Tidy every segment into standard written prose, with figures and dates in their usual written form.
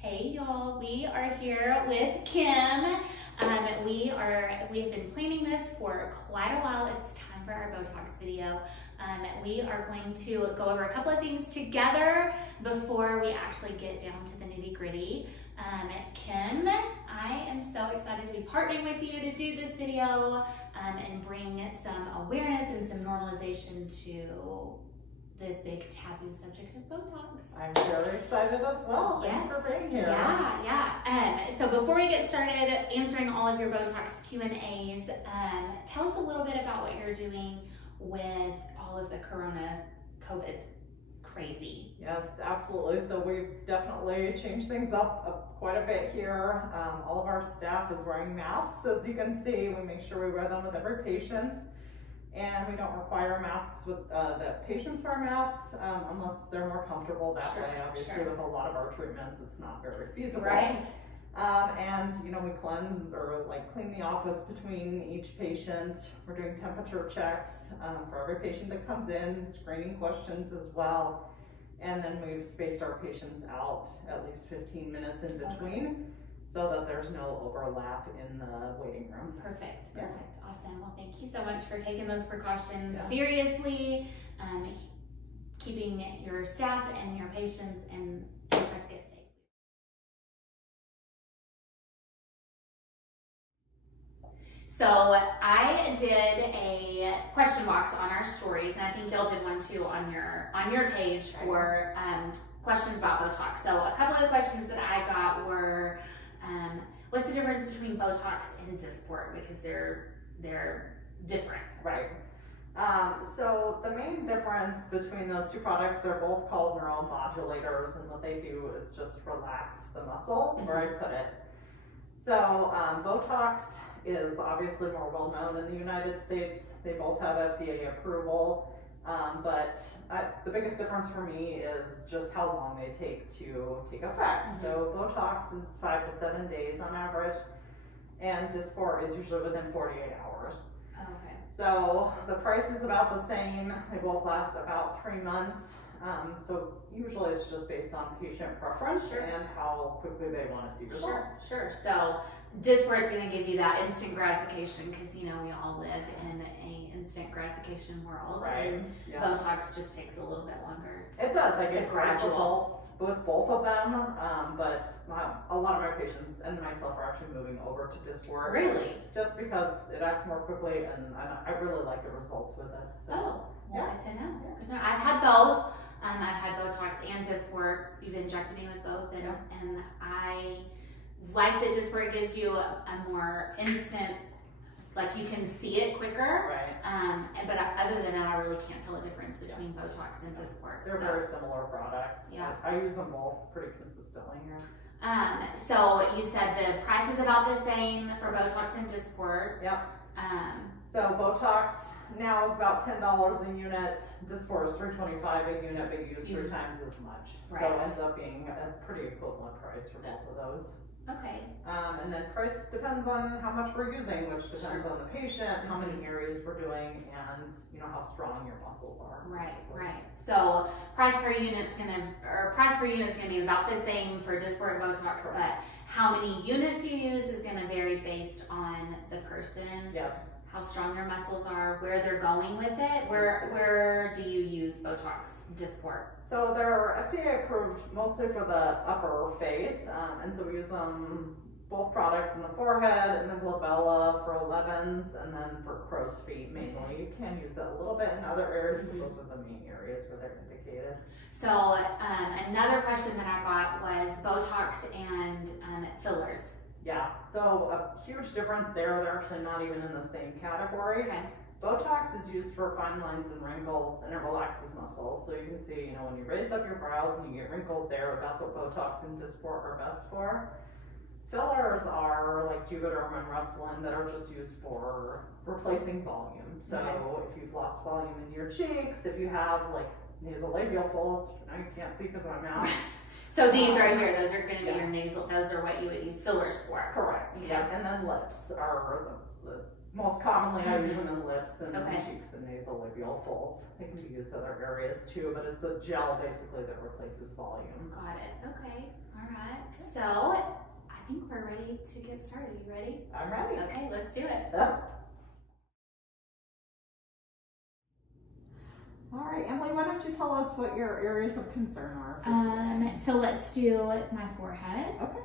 Hey y'all, we are here with Kim. We have been planning this for quite a while. It's time for our Botox video. We are going to go over a couple of things together before we actually get down to the nitty-gritty. Kim, I am so excited to be partnering with you to do this video and bring some awareness and some normalization to the big taboo subject of Botox. I'm very excited as well. Yes. Thanks for being here. Yeah. So before we get started answering all of your Botox Q&As, tell us a little bit about what you're doing with all of the COVID crazy. Yes, absolutely. So we've definitely changed things up quite a bit here. All of our staff is wearing masks. As you can see, we make sure we wear them with every patient. And we don't require masks with that patients wear masks unless they're more comfortable that way. Obviously, with a lot of our treatments, it's not very feasible. Right. And we cleanse or clean the office between each patient. We're doing temperature checks for every patient that comes in, screening questions as well. And then we've spaced our patients out at least 15 minutes in between. So that there's no overlap in the waiting room. Perfect. Awesome. Well, thank you so much for taking those precautions seriously, keeping your staff and your patients in Prescott safe. So I did a question box on our stories, and I think y'all did one too on your page for questions about Botox. So a couple of the questions that I got were, what's the difference between Botox and Dysport? Because they're different. Right. So the main difference between those two products, they're both called neuromodulators, and what they do is just relax the muscle, where I put it. So Botox is obviously more well known in the United States. They both have FDA approval. But the biggest difference for me is just how long they take to take effect. So Botox is 5 to 7 days on average, and Dysport is usually within 48 hours. Okay. So the price is about the same. They both last about 3 months. So usually it's just based on patient preference and how quickly they want to see results. Sure. So Dysport is going to give you that instant gratification because we all live in a instant gratification world. Right. And Botox just takes a little bit longer. It does. I get great gradual results with both of them, but a lot of my patients and myself are actually moving over to Dysport. Really? Just because it acts more quickly, and I really like the results with it. So, good to know. I've had both. I've had Botox and Dysport. You've injected me with both, and I like that Dysport gives you a more instant, you can see it quicker. Right. But other than that, I really can't tell a difference between Botox and Dysport. They're very similar products. Yeah. I use them both pretty consistently here. So you said the price is about the same for Botox and Dysport. Yep. So Botox now is about $10 a unit. Dysport is $3.25 a unit, but you use 3 times as much. Right. So it ends up being a pretty equivalent price for both of those. Okay. And then price depends on how much we're using, which depends on the patient, how many areas we're doing, and how strong your muscles are. Right. So price per unit's gonna be about the same for Dysport and Botox, but how many units you use is gonna vary based on the person. Yep. How strong their muscles are, where they're going with it. Where do you use Botox, Dysport? So they're FDA approved mostly for the upper face, and so we use both products in the forehead and the glabella for 11s, and then for crow's feet mainly. You can use it a little bit in other areas, but those are the main areas where they're indicated. So another question that I got was Botox and fillers. Yeah, so a huge difference there. They're actually not even in the same category. Okay. Botox is used for fine lines and wrinkles, and it relaxes muscles. So you can see, when you raise up your brows and you get wrinkles there, that's what Botox and Dysport are best for. Fillers are like Juvederm and Restylane that are just used for replacing volume. So if you've lost volume in your cheeks, if you have nasolabial folds, now you can't see because I'm out. So these right here, those are going to be your nasal, those are what you would use fillers for. Correct. Okay. Yeah, and then lips are the Most commonly I use them in lips and Okay. cheeks and nasolabial folds. They can be used other areas too, but it's a gel basically that replaces volume. Got it. Okay. All right. So I think we're ready to get started. You ready? I'm ready. Okay, let's do it. Yep. All right, Emily, why don't you tell us what your areas of concern are for today? So let's do my forehead, Okay.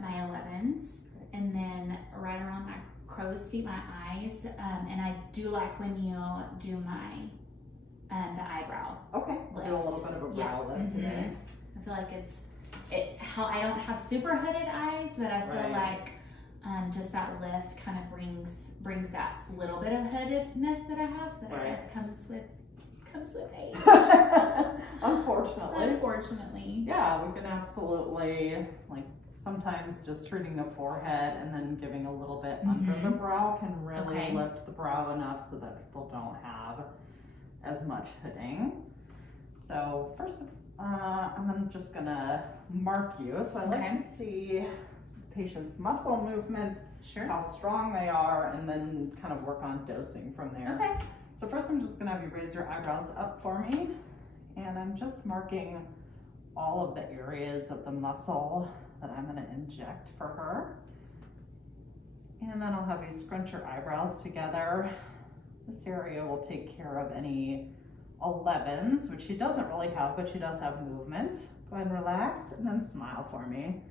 my 11s, and then right around my crow's feet, my eyes, and I do like when you do my the eyebrow. Okay, we'll do a little lift. bit of a brow lift today. I feel like how I don't have super hooded eyes, but I feel like just that lift kind of brings that little bit of hoodedness that I have, but I guess comes with age. Unfortunately. Yeah, we can absolutely, like, sometimes just treating the forehead and then giving a little bit under the brow can really lift the brow enough so that people don't have as much hooding. So first, I'm just gonna mark you. So I like to see the patient's muscle movement, how strong they are, and then kind of work on dosing from there. Okay. So first I'm just gonna have you raise your eyebrows up for me, and I'm just marking all of the areas of the muscle that I'm gonna inject for her. And then I'll have you scrunch your eyebrows together. This area will take care of any 11s, which she doesn't really have, but she does have movement. Go ahead and relax, and then smile for me.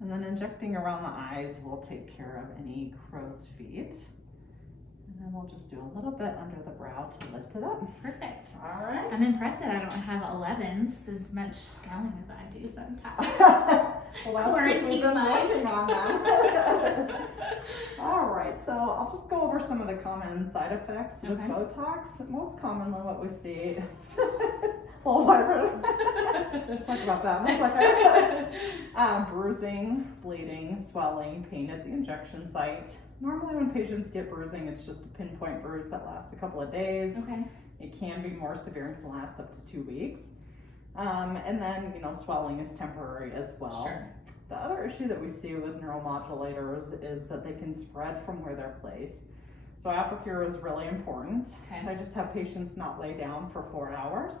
And then injecting around the eyes will take care of any crow's feet. And then we'll just do a little bit under the brow to lift it up. Perfect. All right. I'm impressed that I don't have 11s as much scowling as I do sometimes. Well, that's Quarantine we've been life. working on that. All right, so I'll just go over some of the common side effects with Botox. Most commonly what we see, well, vibrant. Talk about that in a second. Bruising, bleeding, swelling, pain at the injection site. Normally when patients get bruising, it's just a pinpoint bruise that lasts a couple of days. Okay. It can be more severe and can last up to 2 weeks. And then, swelling is temporary as well. Sure. The other issue that we see with neuromodulators is that they can spread from where they're placed. So aftercare is really important. I just have patients not lay down for 4 hours.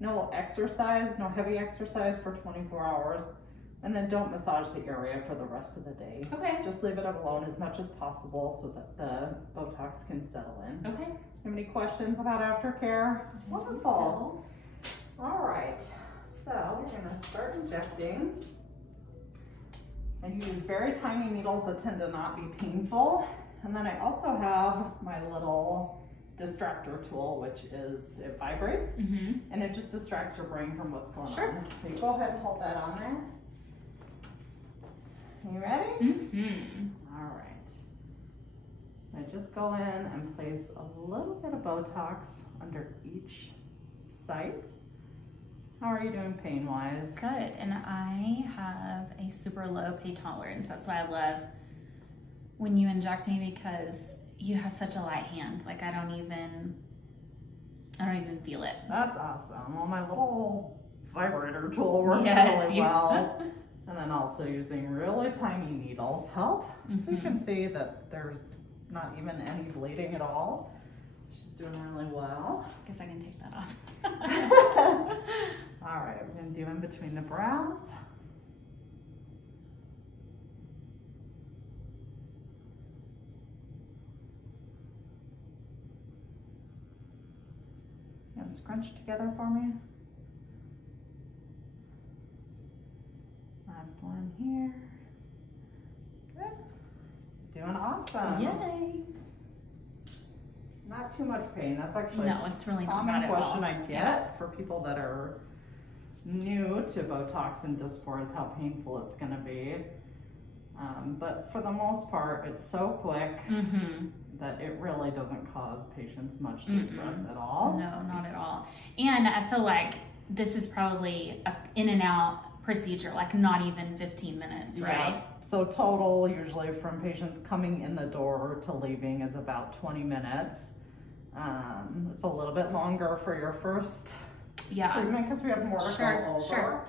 No exercise, no heavy exercise for 24 hours. And then don't massage the area for the rest of the day. Just leave it alone as much as possible so that the Botox can settle in. Have any questions about aftercare? Wonderful. All right, so we're gonna start injecting. And you use very tiny needles that tend to not be painful. And then I also have my little distractor tool, which is, it vibrates, and it just distracts your brain from what's going on. So you go ahead and hold that on there. You ready? All right. I just go in and place a little bit of Botox under each site. How are you doing pain-wise? Good, and I have a super low pain tolerance. That's why I love when you inject me, because you have such a light hand. Like I don't even feel it. That's awesome. Well, my little vibrator tool works really well. And then also using really tiny needles help. So you can see that there's not even any bleeding at all. She's doing really well. Guess I can take that off. All right, we're gonna do in between the brows. And scrunch together for me. Last one here. Good. Doing awesome. Yay. Not too much pain. That's actually no, it's really not common at question all. I get for people that are new to Botox and Dysport is how painful it's going to be. But for the most part, it's so quick that it really doesn't cause patients much distress at all. No, not at all. And I feel like this is probably an in and out procedure, like not even 15 minutes, right? Yeah. So total, usually from patients coming in the door to leaving, is about 20 minutes. It's a little bit longer for your first treatment because we have more to go over.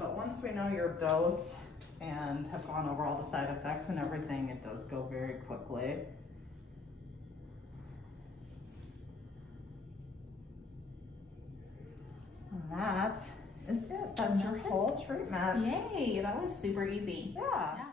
But once we know your dose and have gone over all the side effects and everything, it does go very quickly. And that is it. That's your whole treatment. Yay, that was super easy. Yeah.